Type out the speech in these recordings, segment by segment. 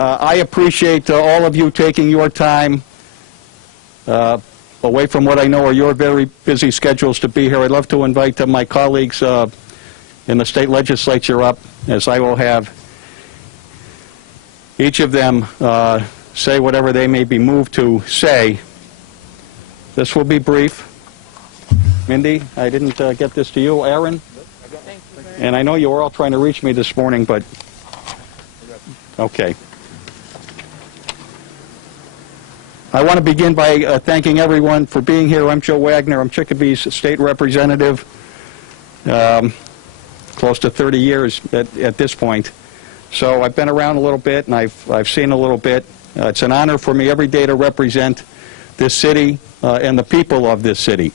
I appreciate all of you taking your time away from what I know are your very busy schedules to be here. I'd love to invite my colleagues in the state legislature up, as I will have each of them say whatever they may be moved to say. This will be brief. Mindy, I didn't get this to you. Aaron? And I know you were all trying to reach me this morning, but okay. I want to begin by thanking everyone for being here. I'm Joe Wagner. I'm Chicopee's state representative, close to 30 years at this point. So I've been around a little bit, and I've seen a little bit. It's an honor for me every day to represent this city and the people of this city.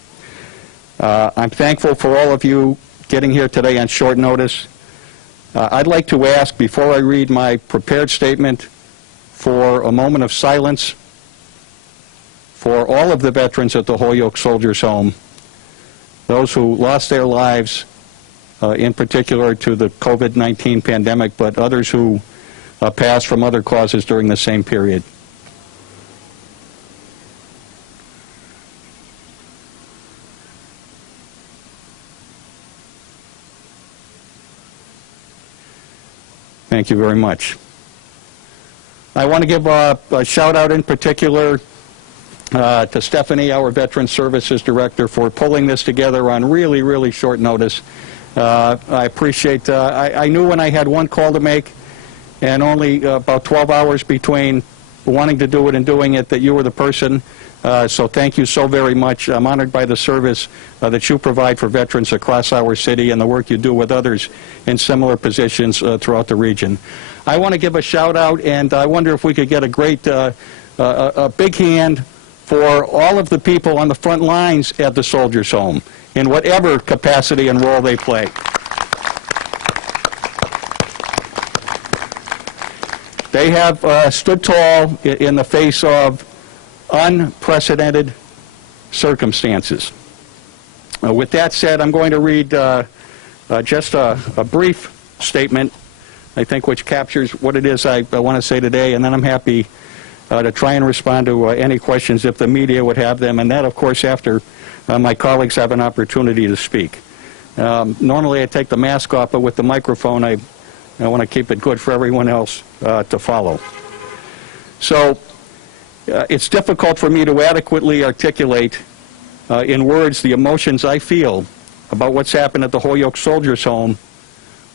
I'm thankful for all of you getting here today on short notice. I'd like to ask, before I read my prepared statement, for a moment of silence for all of the veterans at the Holyoke Soldiers Home, those who lost their lives, in particular to the COVID-19 pandemic, but others who passed from other causes during the same period. Thank you very much. I want to give a shout out in particular to Stephanie, our Veteran Services Director, for pulling this together on really, really short notice. I appreciate, I knew when I had one call to make and only about 12 hours between wanting to do it and doing it that you were the person. So thank you so very much. I'm honored by the service that you provide for veterans across our city and the work you do with others in similar positions throughout the region. I want to give a shout out, and I wonder if we could get a great, a big hand for all of the people on the front lines at the Soldiers Home in whatever capacity and role they play. They have stood tall in the face of unprecedented circumstances. With that said, I'm going to read just a brief statement, I think, which captures what it is I want to say today, and then I'm happy to try and respond to any questions if the media would have them, and that, of course, after my colleagues have an opportunity to speak. Normally I take the mask off, but with the microphone I want to keep it good for everyone else to follow. So it's difficult for me to adequately articulate in words the emotions I feel about what's happened at the Holyoke Soldiers Home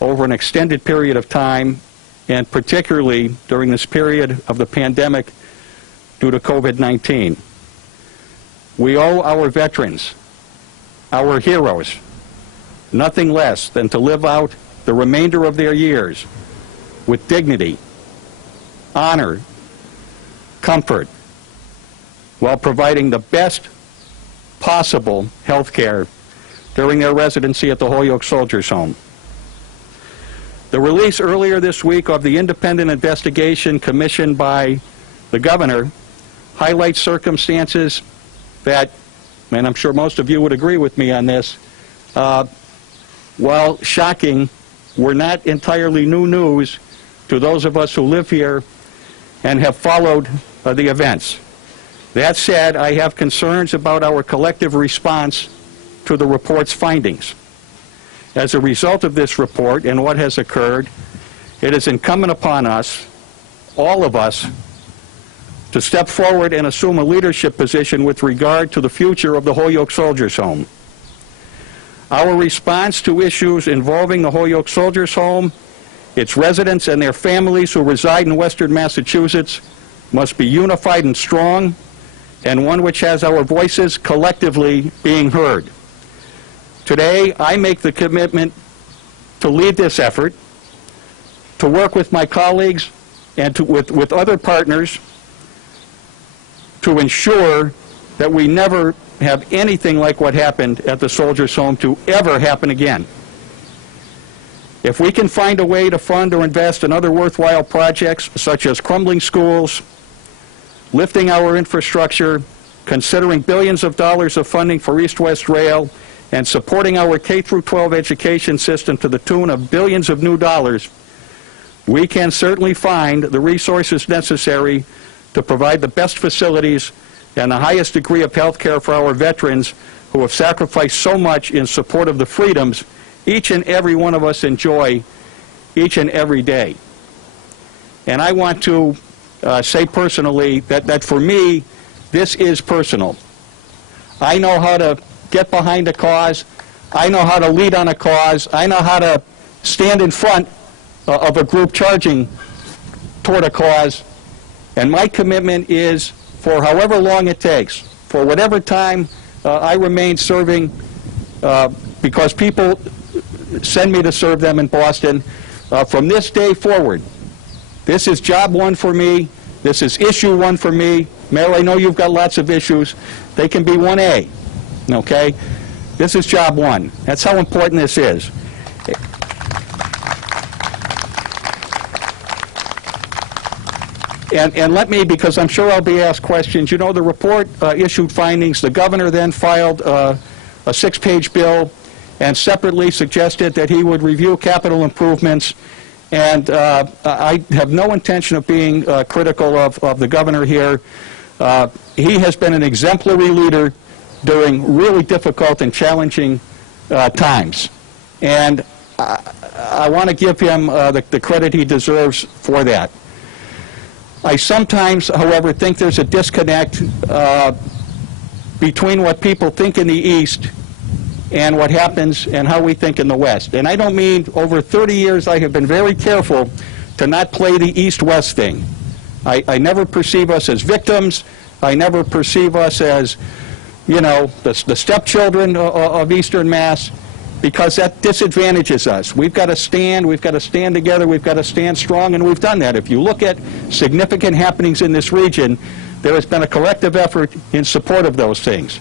over an extended period of time, and particularly during this period of the pandemic due to COVID-19. We owe our veterans, our heroes, nothing less than to live out the remainder of their years with dignity, honor, comfort, while providing the best possible health care during their residency at the Holyoke Soldiers Home. The release earlier this week of the independent investigation commissioned by the governor highlights circumstances that, and I'm sure most of you would agree with me on this, while shocking, were not entirely new news to those of us who live here and have followed the events. That said, I have concerns about our collective response to the report's findings. As a result of this report and what has occurred, it is incumbent upon us, all of us, to step forward and assume a leadership position with regard to the future of the Holyoke Soldiers Home. Our response to issues involving the Holyoke Soldiers Home, its residents and their families who reside in Western Massachusetts, must be unified and strong, and one which has our voices collectively being heard. Today, I make the commitment to lead this effort, to work with my colleagues and with other partners to ensure that we never have anything like what happened at the Soldiers Home to ever happen again. If we can find a way to fund or invest in other worthwhile projects such as crumbling schools, lifting our infrastructure, considering billions of dollars of funding for East-West Rail, and supporting our K-12 education system to the tune of billions of new dollars, we can certainly find the resources necessary to provide the best facilities and the highest degree of health care for our veterans who have sacrificed so much in support of the freedoms each and every one of us enjoy each and every day. And I want to say personally that for me, this is personal. I know how to get behind a cause. I know how to lead on a cause. I know how to stand in front of a group charging toward a cause. And my commitment is, for however long it takes, for whatever time I remain serving, because people send me to serve them in Boston, from this day forward. This is job one for me. This is issue one for me. Mayor, I know you've got lots of issues. They can be 1A, okay? This is job one. That's how important this is. And let me, because I'm sure I'll be asked questions, you know, the report issued findings. The governor then filed a 6-page bill and separately suggested that he would review capital improvements. And I have no intention of being critical of the governor here. He has been an exemplary leader during really difficult and challenging times. And I want to give him the credit he deserves for that. I sometimes, however, think there's a disconnect between what people think in the East and what happens and how we think in the West. And I don't mean, over 30 years I have been very careful to not play the East-West thing. I never perceive us as victims. I never perceive us as, you know, the stepchildren of Eastern Mass, because that disadvantages us. We've got to stand together, we've got to stand strong, and we've done that. If you look at significant happenings in this region, there has been a collective effort in support of those things.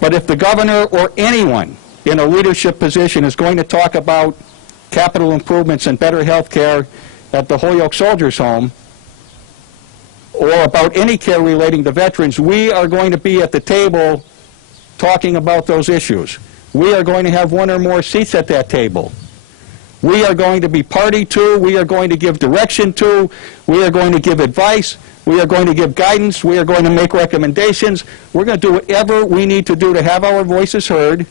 But if the governor or anyone in a leadership position is going to talk about capital improvements and better health care at the Holyoke Soldiers Home, or about any care relating to veterans, we are going to be at the table talking about those issues. We are going to have one or more seats at that table. We are going to be party to, we are going to give direction to, we are going to give advice, we are going to give guidance, we are going to make recommendations. We're going to do whatever we need to do to have our voices heard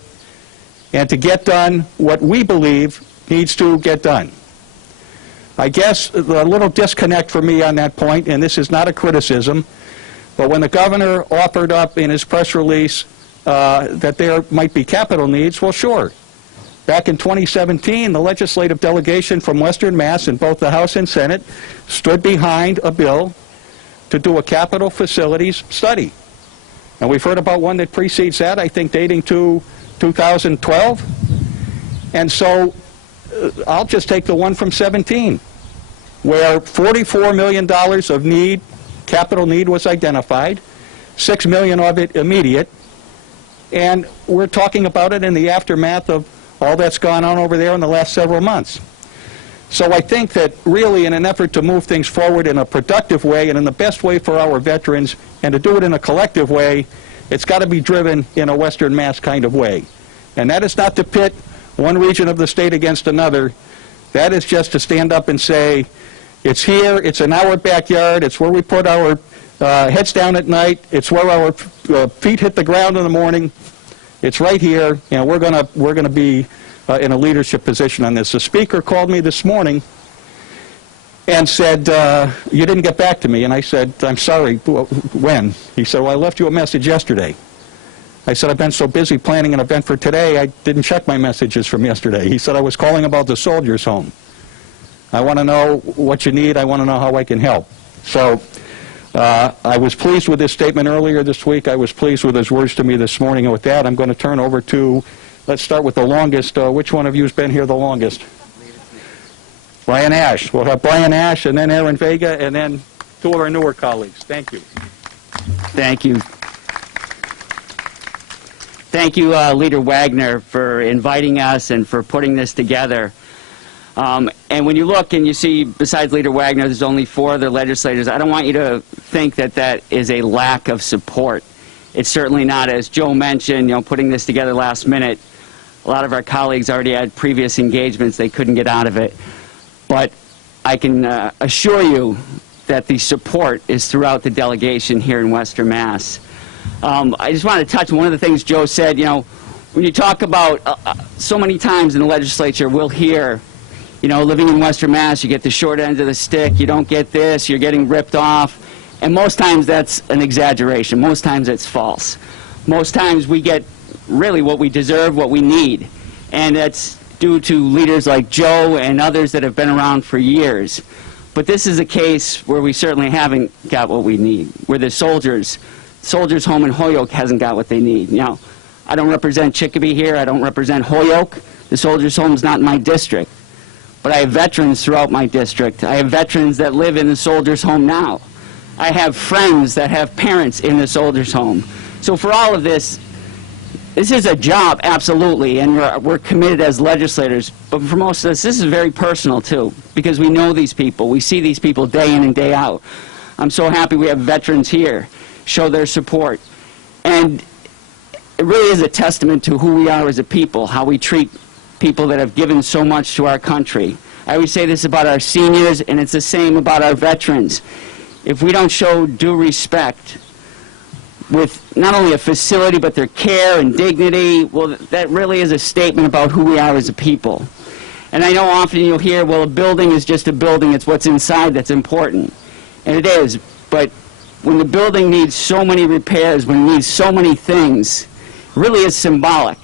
and to get done what we believe needs to get done. I guess a little disconnect for me on that point, and this is not a criticism, but when the governor offered up in his press release that there might be capital needs, well, sure. Back in 2017, the legislative delegation from Western Mass in both the House and Senate stood behind a bill to do a capital facilities study. And we've heard about one that precedes that, I think dating to 2012. And so I'll just take the one from 17, where $44 million of need, capital need, was identified, $6 million of it immediate. And we're talking about it in the aftermath of all that's gone on over there in the last several months. So I think that really, in an effort to move things forward in a productive way and in the best way for our veterans, and to do it in a collective way, it's got to be driven in a Western Mass kind of way. And that is not to pit one region of the state against another. That is just to stand up and say, it's here, it's in our backyard, it's where we put our heads down at night, it's where our feet hit the ground in the morning. It's right here, and we're gonna be in a leadership position on this. The speaker called me this morning and said, you didn't get back to me. And I said, I'm sorry, when? He said, well, I left you a message yesterday. I said, I've been so busy planning an event for today, I didn't check my messages from yesterday. He said, I was calling about the Soldiers Home. I want to know what you need. I want to know how I can help. So I was pleased with his statement earlier this week. I was pleased with his words to me this morning. And with that, I'm going to turn over to, let's start with the longest. Which one of you has been here the longest? Brian Ash. We'll have Brian Ash, and then Aaron Vega, and then two of our newer colleagues. Thank you. Thank you. Thank you, Leader Wagner, for inviting us and for putting this together. And when you look and you see, besides Leader Wagner, there's only 4 other legislators. I don't want you to think that that is a lack of support. It's certainly not. As Joe mentioned, you know, putting this together last minute, a lot of our colleagues already had previous engagements. They couldn't get out of it. but I can assure you that the support is throughout the delegation here in Western Mass. I just want to touch on one of the things Joe said. You know, when you talk about so many times in the legislature, we'll hear, you know, living in Western Mass, you get the short end of the stick, you don't get this, you're getting ripped off. And most times that's an exaggeration. Most times it's false. Most times we get really what we deserve, what we need. And that's due to leaders like Joe and others that have been around for years. But this is a case where we certainly haven't got what we need, where the Soldiers Home in Holyoke hasn't got what they need. Now, I don't represent Chicopee here. I don't represent Holyoke. The Soldiers Home is not in my district. But I have veterans throughout my district. I have veterans that live in the Soldiers Home now. I have friends that have parents in the Soldiers Home. So for all of this, this is a job, absolutely, and we're committed as legislators. But for most of us, this is very personal, too, because we know these people. We see these people day in and day out. I'm so happy we have veterans here show their support. And it really is a testament to who we are as a people, how we treat people that have given so much to our country. I always say this about our seniors, and it's the same about our veterans. If we don't show due respect with not only a facility but their care and dignity, well, that really is a statement about who we are as a people. And I know often you'll hear, well, a building is just a building, it's what's inside that's important. And it is, but when the building needs so many repairs, when it needs so many things, it really is symbolic.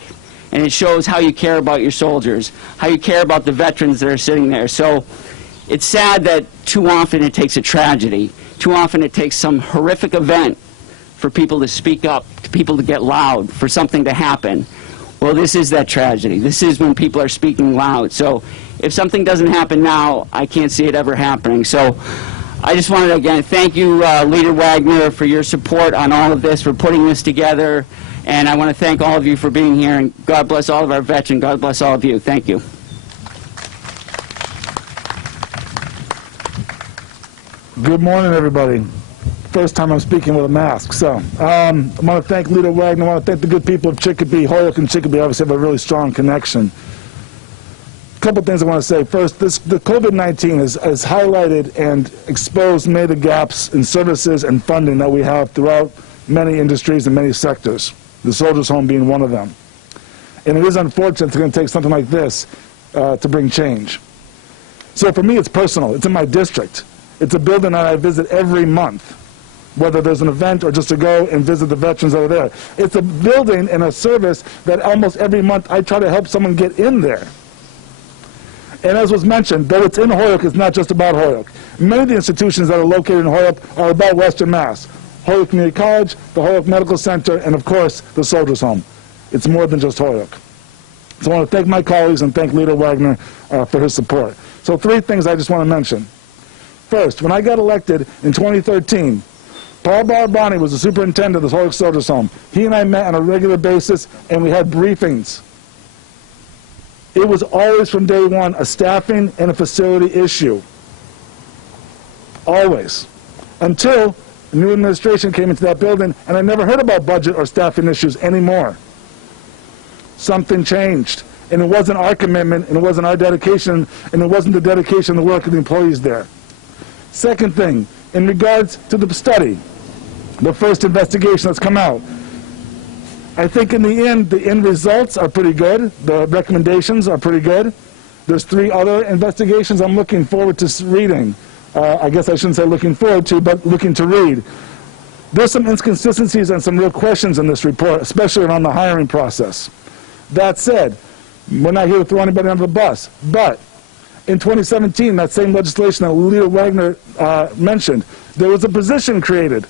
And it shows how you care about your soldiers, how you care about the veterans that are sitting there. So it's sad that too often it takes a tragedy. Too often it takes some horrific event for people to speak up, for people to get loud, for something to happen. Well, this is that tragedy. This is when people are speaking loud. So if something doesn't happen now, I can't see it ever happening. So I just wanted to, again, thank you, Leader Wagner, for your support on all of this, for putting this together. And I want to thank all of you for being here. And God bless all of our veterans. God bless all of you. Thank you. Good morning, everybody. First time I'm speaking with a mask. So I want to thank Leader Wagner. I want to thank the good people of Chicopee. Holyoke and Chicopee obviously have a really strong connection. A couple things I want to say. First, the COVID-19 has highlighted and exposed many of the gaps in services and funding that we have throughout many industries and many sectors, the Soldiers Home being one of them. And it is unfortunate it's going to take something like this to bring change. So for me, it's personal. It's in my district. It's a building that I visit every month, whether there's an event or just to go and visit the veterans that are there. It's a building and a service that almost every month I try to help someone get in there. And as was mentioned, though it's in Holyoke, it's not just about Holyoke. Many of the institutions that are located in Holyoke are about Western Mass. Holyoke Community College, the Holyoke Medical Center, and of course, the Soldiers Home. It's more than just Holyoke. So I want to thank my colleagues and thank Leader Wagner for his support. So 3 things I just want to mention. First, when I got elected in 2013, Paul Barbani was the superintendent of the Holyoke Soldiers Home. He and I met on a regular basis, and we had briefings. It was always from day one a staffing and a facility issue. Always. Until the new administration came into that building, and I never heard about budget or staffing issues anymore. Something changed. And it wasn't our commitment, and it wasn't our dedication, and it wasn't the dedication and the work of the employees there. Second thing, in regards to the study, the first investigation that's come out, I think in the end results are pretty good. The recommendations are pretty good. There's 3 other investigations I'm looking forward to reading. I guess I shouldn't say looking forward to, but looking to read. There's some inconsistencies and some real questions in this report, especially around the hiring process. That said, we're not here to throw anybody under the bus, but in 2017, that same legislation that Leader Wagner mentioned, there was a position created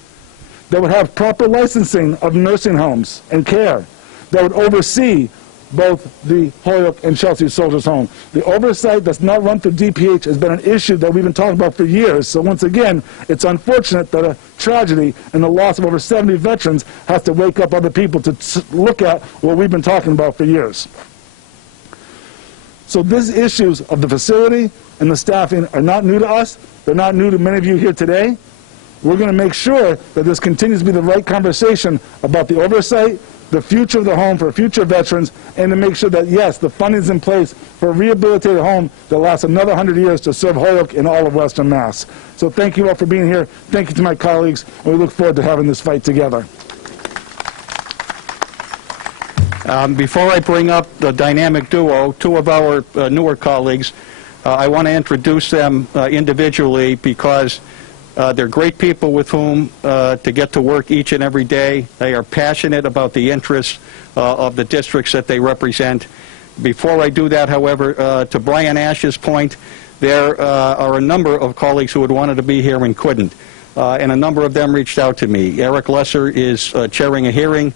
that would have proper licensing of nursing homes and care, that would oversee both the Holyoke and Chelsea Soldiers Home. The oversight that's not run through DPH has been an issue that we've been talking about for years. So once again, it's unfortunate that a tragedy and the loss of over 70 veterans has to wake up other people to look at what we've been talking about for years. So these issues of the facility and the staffing are not new to us. They're not new to many of you here today. We're going to make sure that this continues to be the right conversation about the oversight, the future of the home for future veterans, and to make sure that, yes, the funding is in place for a rehabilitated home that lasts another 100 years to serve Holyoke and all of Western Mass. So thank you all for being here. Thank you to my colleagues, and we look forward to having this fight together. Before I bring up the dynamic duo, two of our newer colleagues, I want to introduce them individually because they're great people with whom to get to work each and every day. They are passionate about the interests of the districts that they represent. Before I do that, however, to Brian Ash's point, there are a number of colleagues who had wanted to be here and couldn't, and a number of them reached out to me. Eric Lesser is chairing a hearing.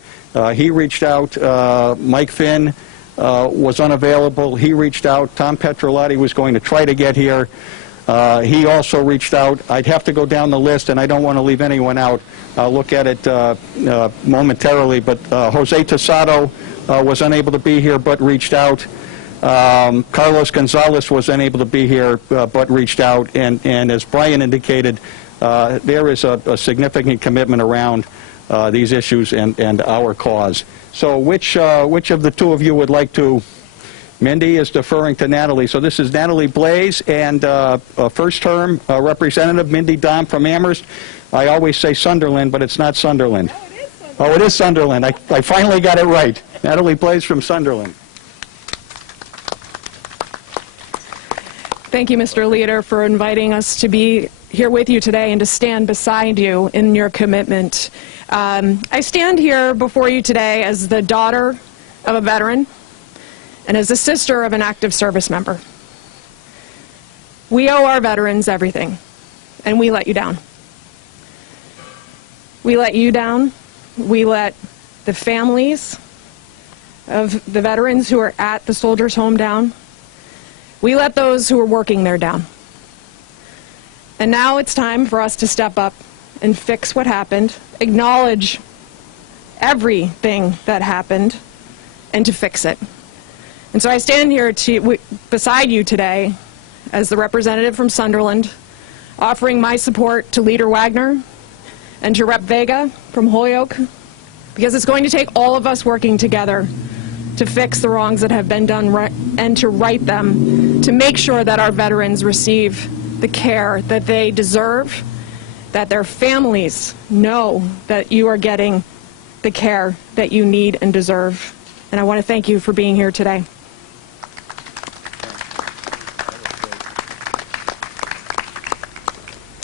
He reached out. Mike Finn was unavailable. He reached out. Tom Petrolotti was going to try to get here. He also reached out. I'd have to go down the list, and I don't want to leave anyone out. I'll look at it momentarily, but Jose Tosado was unable to be here but reached out. Carlos Gonzalez was unable to be here but reached out, and as Brian indicated, there is a significant commitment around these issues and our cause. So which of the two of you would like to? Mindy is deferring to Natalie. So this is Natalie Blaze and first-term Representative Mindy Dahm from Amherst. I always say Sunderland, but it's not Sunderland. No, it is Sunderland. Oh, it is Sunderland. I finally got it right. Natalie Blaze from Sunderland. Thank you, Mr. Leader, for inviting us to be here with you today and to stand beside you in your commitment. I stand here before you today as the daughter of a veteran and as the sister of an active service member. We owe our veterans everything, and we let you down. We let you down. We let the families of the veterans who are at the Soldiers Home down. We let those who are working there down. And now it's time for us to step up and fix what happened, acknowledge everything that happened, and to fix it. And so I stand here beside you today as the representative from Sunderland, offering my support to Leader Wagner and to Rep. Vega from Holyoke, because it's going to take all of us working together to fix the wrongs that have been done and to right them, to make sure that our veterans receive the care that they deserve, that their families know that you are getting the care that you need and deserve. And I want to thank you for being here today.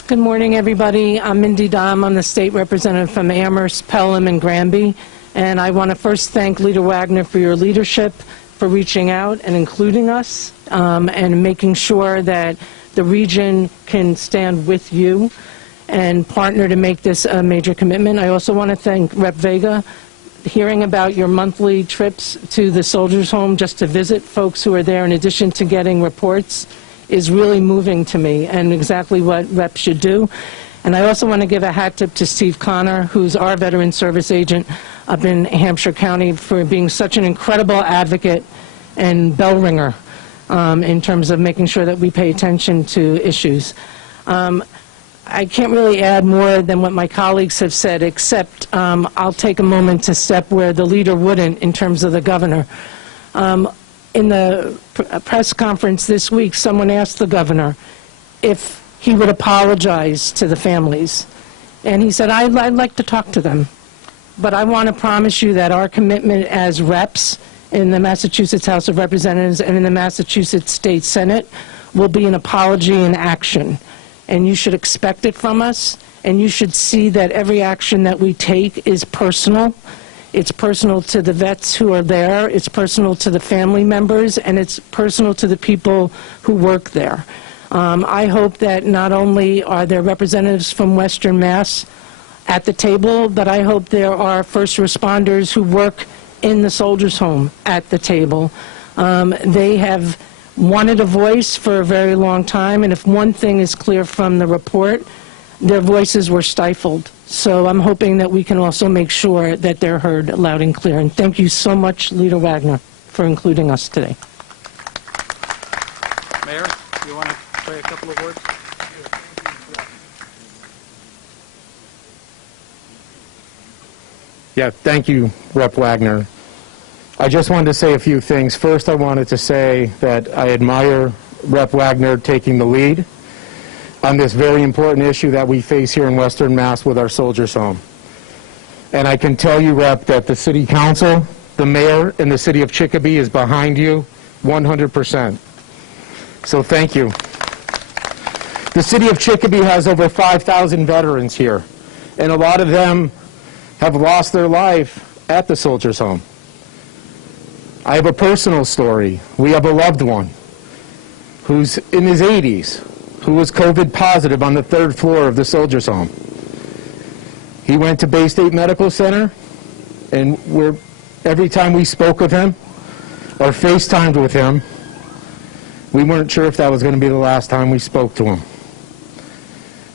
Good morning, everybody. I'm Mindy Dahm. I'm the state representative from Amherst, Pelham, and Granby. And I want to first thank Leader Wagner for your leadership, for reaching out and including us, and making sure that the region can stand with you and partner to make this a major commitment. I also want to thank Rep. Vega. Hearing about your monthly trips to the Soldiers Home just to visit folks who are there in addition to getting reports is really moving to me and exactly what Rep should do. And I also want to give a hat tip to Steve Connor, who's our veteran service agent up in Hampshire County, for being such an incredible advocate and bell ringer in terms of making sure that we pay attention to issues. I can't really add more than what my colleagues have said, except I'll take a moment to step where the leader wouldn't in terms of the governor. In the press conference this week, someone asked the governor if he would apologize to the families. And he said, I'd like to talk to them. But I want to promise you that our commitment as reps in the Massachusetts House of Representatives and in the Massachusetts State Senate will be an apology in action. And you should expect it from us, and you should see that every action that we take is personal. It's personal to the vets who are there, it's personal to the family members, and it's personal to the people who work there. I hope that not only are there representatives from Western Mass at the table, but I hope there are first responders who work in the Soldiers Home at the table. They have wanted a voice for a very long time, and if one thing is clear from the report, their voices were stifled. So I'm hoping that we can also make sure that they're heard loud and clear. And thank you so much, Leader Wagner, for including us today. Mayor, you want to say a couple of words? Yeah, thank you, Rep. Wagner. I just wanted to say a few things. First, I wanted to say that I admire Rep. Wagner taking the lead on this very important issue that we face here in Western Mass with our Soldiers Home. And I can tell you, Rep., that the City Council, the Mayor, and the City of Chicopee is behind you 100%. So thank you. The City of Chicopee has over 5,000 veterans here, and a lot of them have lost their life at the Soldiers Home. I have a personal story. We have a loved one who's in his 80s, who was COVID positive on the 3rd floor of the Soldiers Home. He went to Bay State Medical Center, and every time we spoke with him or FaceTimed with him, we weren't sure if that was going to be the last time we spoke to him.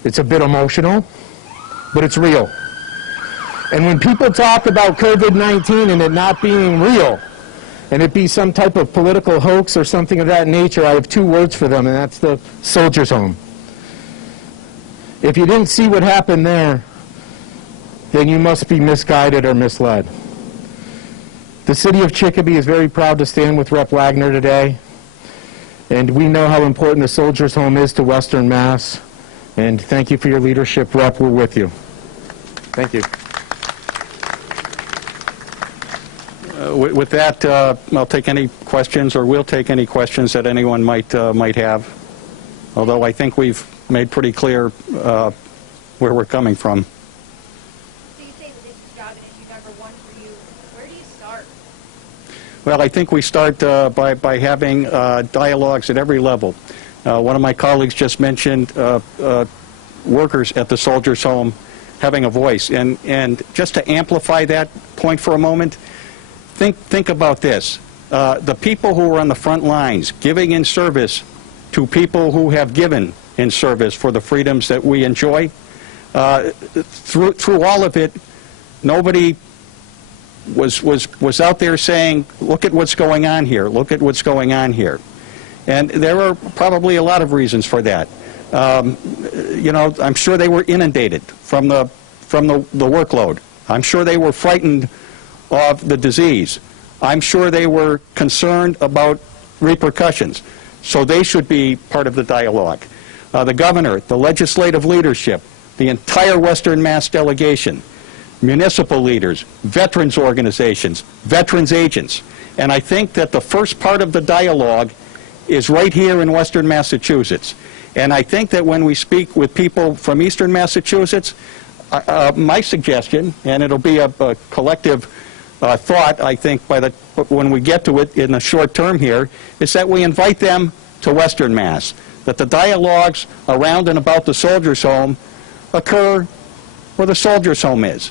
It's a bit emotional, but it's real. And when people talk about COVID-19 and it not being real, and it be some type of political hoax or something of that nature, I have 2 words for them, and that's the Soldiers Home. If you didn't see what happened there, then you must be misguided or misled. The City of Chicopee is very proud to stand with Rep. Wagner today, and we know how important the Soldiers Home is to Western Mass, and thank you for your leadership, Rep. We're with you. Thank you. With that, I'll take any questions, or we'll take any questions that anyone might have. Although I think we've made pretty clear where we're coming from. So you say that this is job and issue number 1 for you. Where do you start? Well, I think we start by having dialogues at every level. One of my colleagues just mentioned workers at the Soldiers Home having a voice, and just to amplify that point for a moment. Think about this. The people who are on the front lines giving in service to people who have given in service for the freedoms that we enjoy, through all of it, nobody was out there saying, look at what's going on here, look at what's going on here. And there are probably a lot of reasons for that. You know, I'm sure they were inundated from the workload. I'm sure they were frightened of the disease. I'm sure they were concerned about repercussions. So they should be part of the dialogue. The governor, the legislative leadership, the entire Western Mass delegation, municipal leaders, veterans organizations, veterans agents. And I think that the first part of the dialogue is right here in Western Massachusetts. And I think that when we speak with people from Eastern Massachusetts, my suggestion, and it'll be a collective thought, I think, when we get to it in the short term here, is that we invite them to Western Mass, that the dialogues around and about the Soldiers Home occur where the Soldiers Home is,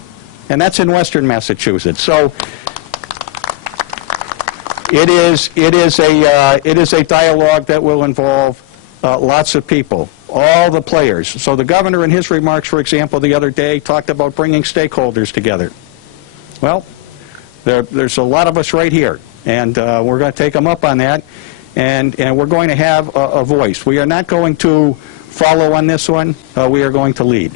and that's in Western Massachusetts. So it is a dialogue that will involve lots of people, all the players. So the governor in his remarks, for example, the other day talked about bringing stakeholders together. Well, there's a lot of us right here, and we're going to take them up on that, and we're going to have a voice. We are not going to follow on this one. We are going to lead.